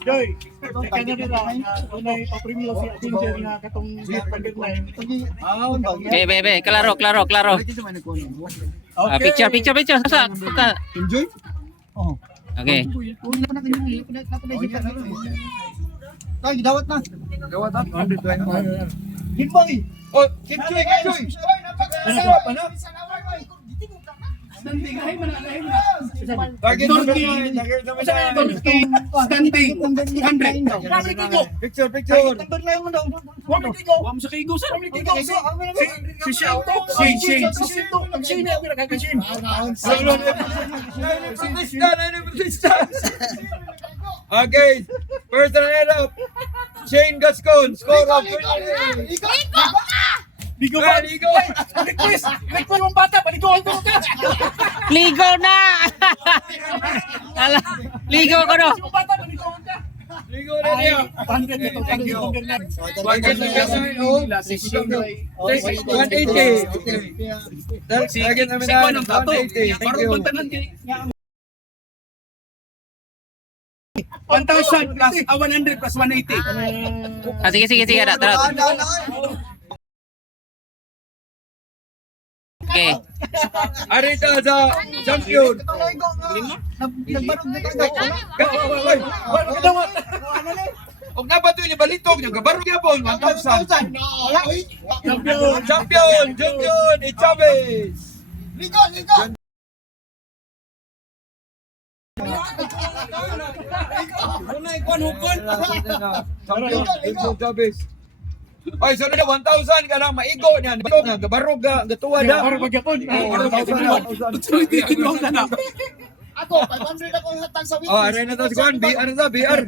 Joy, kanya nila, unay pa-premium si Avenger nga katong pagkat na yun. Okay, bebe, klaro. Picture. Sa. Enjoy? Oo. Okay. Ay, dawat na. Dawat na. Himbang eh. Oh, Kimchoy. Ano? Standing, ay manalahin na. Target number 9. Standing, 100. Picture. Number 9 mo daw. Wam sa kigo, sir. Si Shell to. Si Shell. Nag-Shell na ako nakaka-Shell. Okay, first runner-up, Shane Gascon, score of 20. Ligo ba? Request mong bata, paligoan ko ka. Ligo na! Ligo ko no. Mong bata, paligoan ka. Ligo na niya. Thank you. Target namin na 180. Thank you. 1,000 plus 100 plus 180. Sige. Tara. Okay. Arita sa champion. Og nabato niya balitog niya gabarog niya po 1,000. Champion, Chavez. Ligo! Wala ikon hukon. Champion, Chavez. Ay, so na 1,000 ka lang maigo niyan. Bato nga gabarog gatuwa da. Para magyapon. Ako, 500 ako hatag sa Oh, are na to si Juan, BR.